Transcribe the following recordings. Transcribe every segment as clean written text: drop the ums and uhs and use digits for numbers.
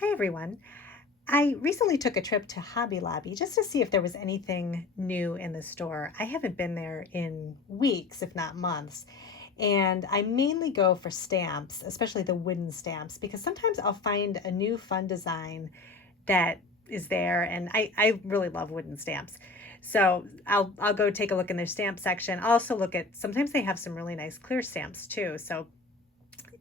Hi everyone. I recently took a trip to Hobby Lobby just to see if there was anything new in the store. I haven't been there in weeks, if not months. And I mainly go for stamps, especially the wooden stamps, because sometimes I'll find a new fun design that is there. And I really love wooden stamps. So I'll go take a look in their stamp section. I'll also look at, sometimes they have some really nice clear stamps too. So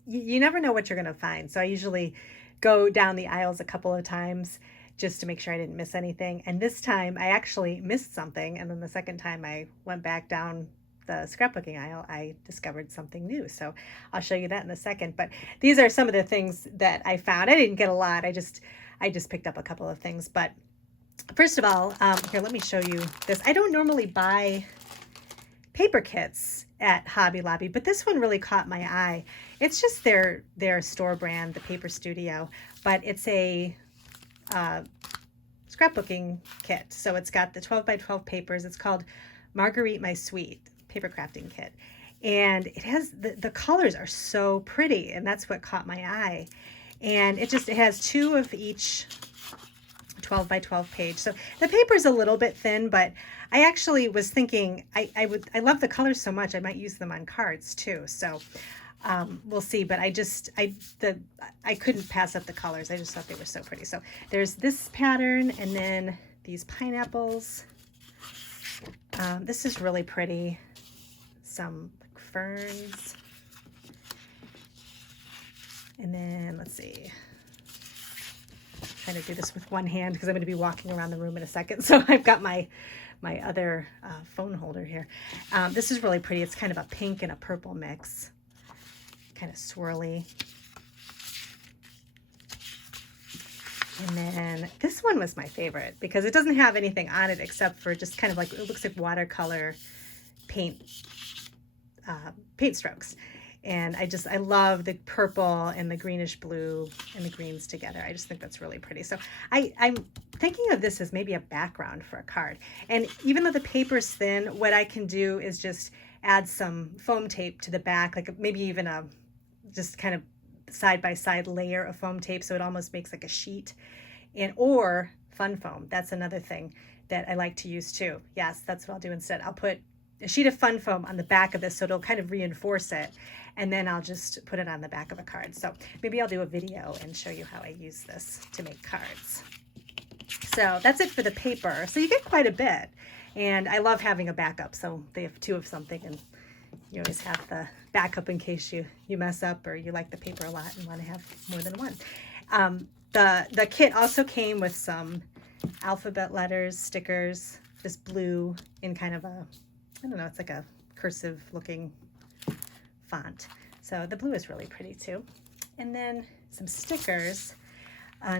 you never know what you're going to find. So I usually go down the aisles a couple of times just to make sure I didn't miss anything. And this time I actually missed something. And then the second time I went back down the scrapbooking aisle, I discovered something new. So I'll show you that in a second. But these are some of the things that I found. I didn't get a lot. I just picked up a couple of things. But first of all, here, let me show you this. I don't normally buy paper kits at Hobby Lobby, but this one really caught my eye. It's just their store brand, the Paper Studio, but it's a scrapbooking kit. So it's got the 12 by 12 papers. It's called Marguerite My Sweet paper crafting kit. And it has the colors are so pretty, and that's what caught my eye. And it has two of each 12 by 12 page. So the paper is a little bit thin, but I actually was thinking I love the colors so much I might use them on cards too. So we'll see. But I couldn't pass up the colors. I just thought they were so pretty. So there's this pattern, and then these pineapples. This is really pretty. Some ferns, and then let's see. Trying to do this with one hand because I'm going to be walking around the room in a second. So I've got my other phone holder here. This is really pretty. It's kind of a pink and a purple mix, kind of swirly. And then this one was my favorite because it doesn't have anything on it except for just kind of like, it looks like watercolor paint strokes. And I love the purple and the greenish blue and the greens together. I just think that's really pretty. So I'm thinking of this as maybe a background for a card. And even though the paper's thin, what I can do is just add some foam tape to the back, like maybe even a just kind of side-by-side layer of foam tape, so it almost makes like a sheet. Or fun foam. That's another thing that I like to use too. Yes, that's what I'll do instead. I'll put a sheet of fun foam on the back of this so it'll kind of reinforce it, and then I'll just put it on the back of a card. So maybe I'll do a video and show you how I use this to make cards. So that's it for the paper. So you get quite a bit, and I love having a backup. So they have two of something, and you always have the backup in case you mess up or you like the paper a lot and want to have more than one. The kit also came with some alphabet letters, stickers, this blue in kind of a, I don't know, it's like a cursive looking font. So the blue is really pretty too. And then some stickers.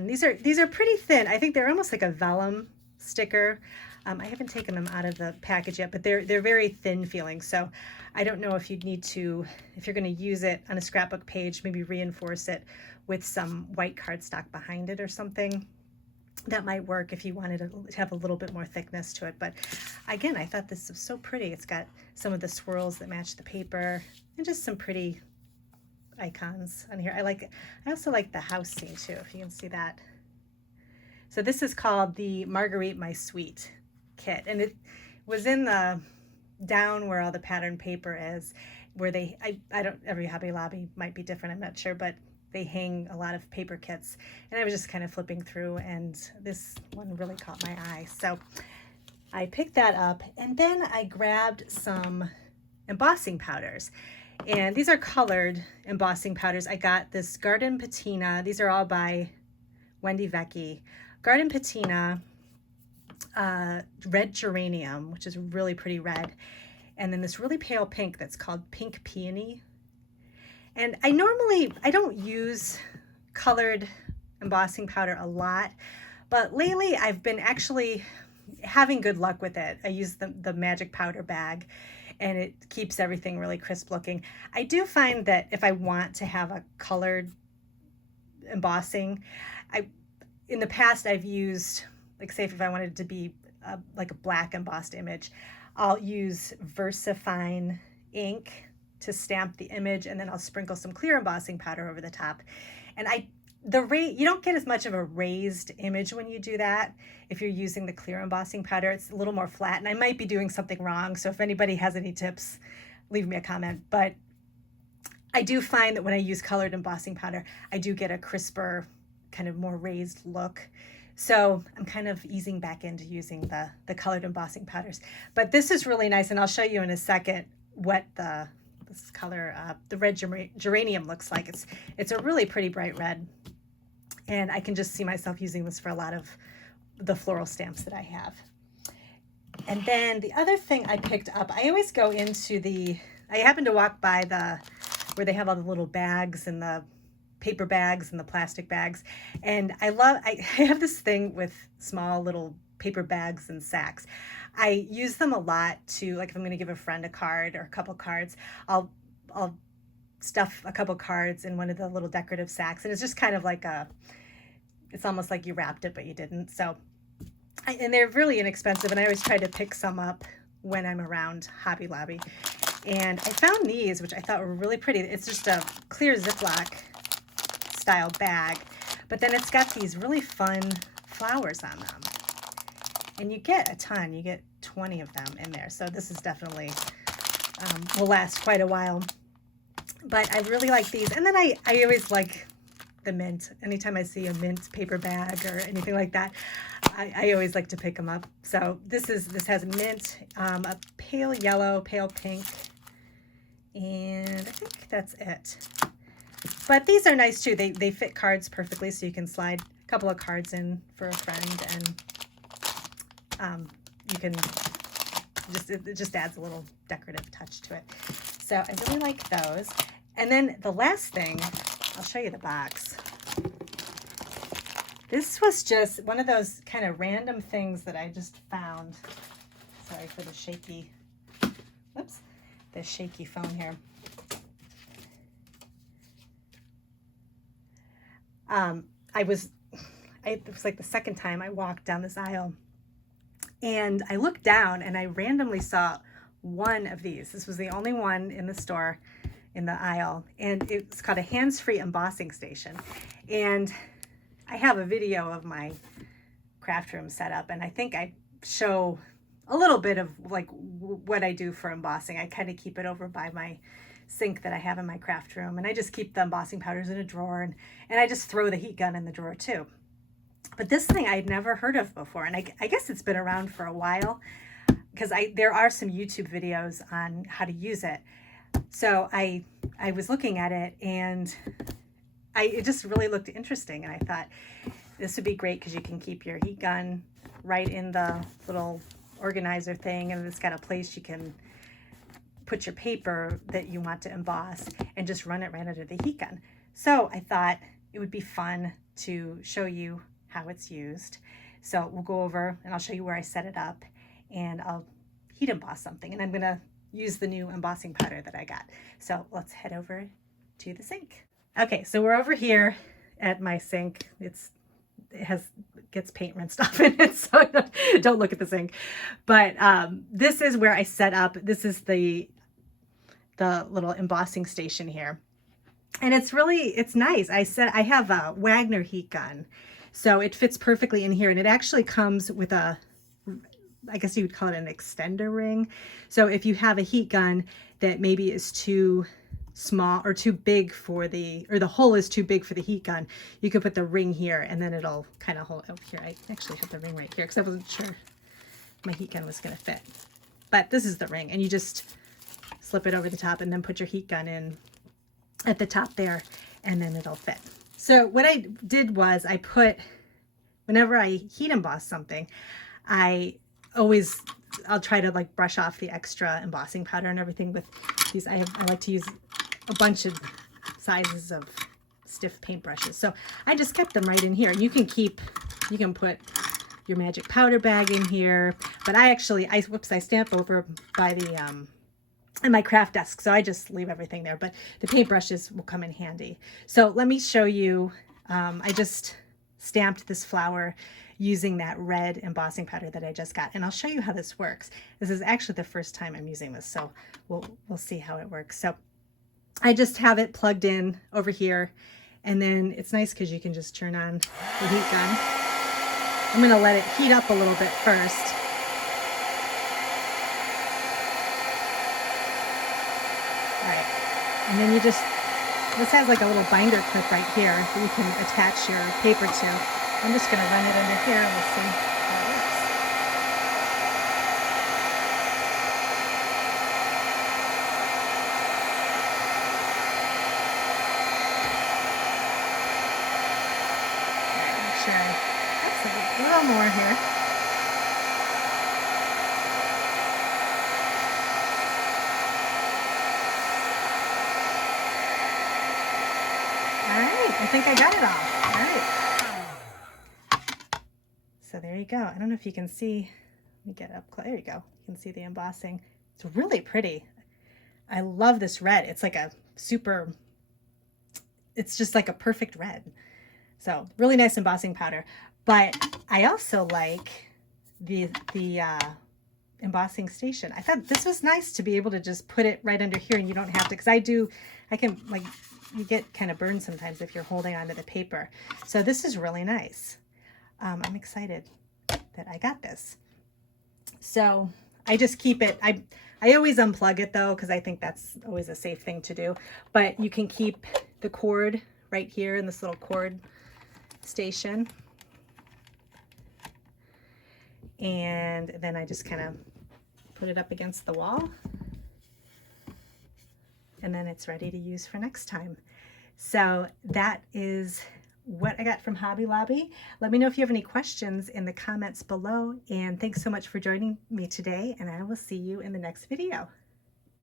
These are pretty thin. I think they're almost like a vellum sticker. I haven't taken them out of the package yet, but they're very thin feeling. So I don't know if you'd need to, if you're going to use it on a scrapbook page, maybe reinforce it with some white cardstock behind it or something. That might work if you wanted to have a little bit more thickness to it. But again, I thought this was so pretty. It's got some of the swirls that match the paper and just some pretty icons on here. I also like the house scene too, if you can see that. So this is called the Marguerite My Sweet kit, and it was in the down where all the pattern paper is, where I don't, every Hobby Lobby might be different, I'm not sure, but they hang a lot of paper kits, and I was just kind of flipping through, and this one really caught my eye. So I picked that up, and then I grabbed some embossing powders, and these are colored embossing powders. I got this Garden Patina. These are all by Wendy Vecchi. Garden Patina, red geranium, which is really pretty red, and then this really pale pink that's called Pink Peony. And I don't use colored embossing powder a lot, but lately I've been actually having good luck with it. I use the magic powder bag, and it keeps everything really crisp looking. I do find that if I want to have a colored embossing, in the past I've used, like say if I wanted it to be like a black embossed image, I'll use VersaFine ink to stamp the image, and then I'll sprinkle some clear embossing powder over the top. And you don't get as much of a raised image when you do that. If you're using the clear embossing powder, it's a little more flat, and I might be doing something wrong. So if anybody has any tips, leave me a comment. But I do find that when I use colored embossing powder, I do get a crisper, kind of more raised look. So I'm kind of easing back into using the colored embossing powders. But this is really nice, and I'll show you in a second what this color, the red geranium looks like. It's a really pretty bright red, and I can just see myself using this for a lot of the floral stamps that I have. And then the other thing I picked up, I always go into I happen to walk by where they have all the little bags and the paper bags and the plastic bags. And I have this thing with small little paper bags and sacks. I use them a lot to, like, if I'm going to give a friend a card or a couple cards, I'll stuff a couple cards in one of the little decorative sacks. And it's just kind of like it's almost like you wrapped it, but you didn't. So, and they're really inexpensive. And I always try to pick some up when I'm around Hobby Lobby. And I found these, which I thought were really pretty. It's just a clear Ziploc style bag, but then it's got these really fun flowers on them. And you get a ton, you get 20 of them in there. So this is definitely, will last quite a while. But I really like these. And then I always like the mint. Anytime I see a mint paper bag or anything like that, I always like to pick them up. So this has mint, a pale yellow, pale pink, and I think that's it. But these are nice too. They fit cards perfectly, so you can slide a couple of cards in for a friend, and you can it just adds a little decorative touch to it. So I really like those. And then the last thing, I'll show you the box. This was just one of those kind of random things that I just found. Sorry for the shaky, whoops, the shaky phone here. It was like the second time I walked down this aisle, and I looked down and I randomly saw one of these. This was the only one in the store, in the aisle, and it's called a hands-free embossing station. And I have a video of my craft room set up, and I think I show a little bit of like what I do for embossing. I kind of keep it over by my sink that I have in my craft room, and I just keep the embossing powders in a drawer, and I just throw the heat gun in the drawer too. But this thing I'd never heard of before, and I guess it's been around for a while, because there are some YouTube videos on how to use it. So I was looking at it, and it just really looked interesting, and I thought this would be great because you can keep your heat gun right in the little organizer thing, and it's got a place you can put your paper that you want to emboss and just run it right under the heat gun. So I thought it would be fun to show you how it's used. So we'll go over and I'll show you where I set it up, and I'll heat emboss something, and I'm gonna use the new embossing powder that I got. So let's head over to the sink. Okay, so we're over here at my sink. It gets paint rinsed off in it, so don't look at the sink. But this is where I set up. This is the little embossing station here, and it's nice. I have a Wagner heat gun, so it fits perfectly in here, and it actually comes with I guess you would call it an extender ring. So if you have a heat gun that maybe is too small or too big or the hole is too big for the heat gun, you could put the ring here, and then it'll kind of hold. Oh, here, I actually have the ring right here because I wasn't sure my heat gun was going to fit. But this is the ring, and you just slip it over the top and then put your heat gun in at the top there, and then it'll fit. So what I did was whenever I heat emboss something, I'll try to like brush off the extra embossing powder and everything with these. I like to use a bunch of sizes of stiff paint brushes. So I just kept them right in here. You can put your magic powder bag in here, but I stamp over by in my craft desk, so I just leave everything there, but the paintbrushes will come in handy. So let me show you, I just stamped this flower using that red embossing powder that I just got, and I'll show you how this works. This is actually the first time I'm using this, so we'll see how it works. So I just have it plugged in over here, And then it's nice because you can just turn on the heat gun. I'm going to let it heat up a little bit first. All right. And then you just, this has like a little binder clip right here that you can attach your paper to. I'm just going to run it under here and we'll see how it works. All right, make sure that's a little more here. All right, I think I got it all. All right. So there you go. I don't know if you can see, let me get up close. There you go. You can see the embossing. It's really pretty. I love this red. It's like a super, it's just like a perfect red. So really nice embossing powder. But I also like the embossing station. I thought this was nice to be able to just put it right under here and you don't have to, because I can like, you get kind of burned sometimes if you're holding onto the paper. So this is really nice. I'm excited that I got this. So I just keep it, I always unplug it though, because I think that's always a safe thing to do. But you can keep the cord right here in this little cord station. And then I just kind of put it up against the wall. And then it's ready to use for next time. So that is what I got from Hobby Lobby. Let me know if you have any questions in the comments below. And thanks so much for joining me today. And I will see you in the next video.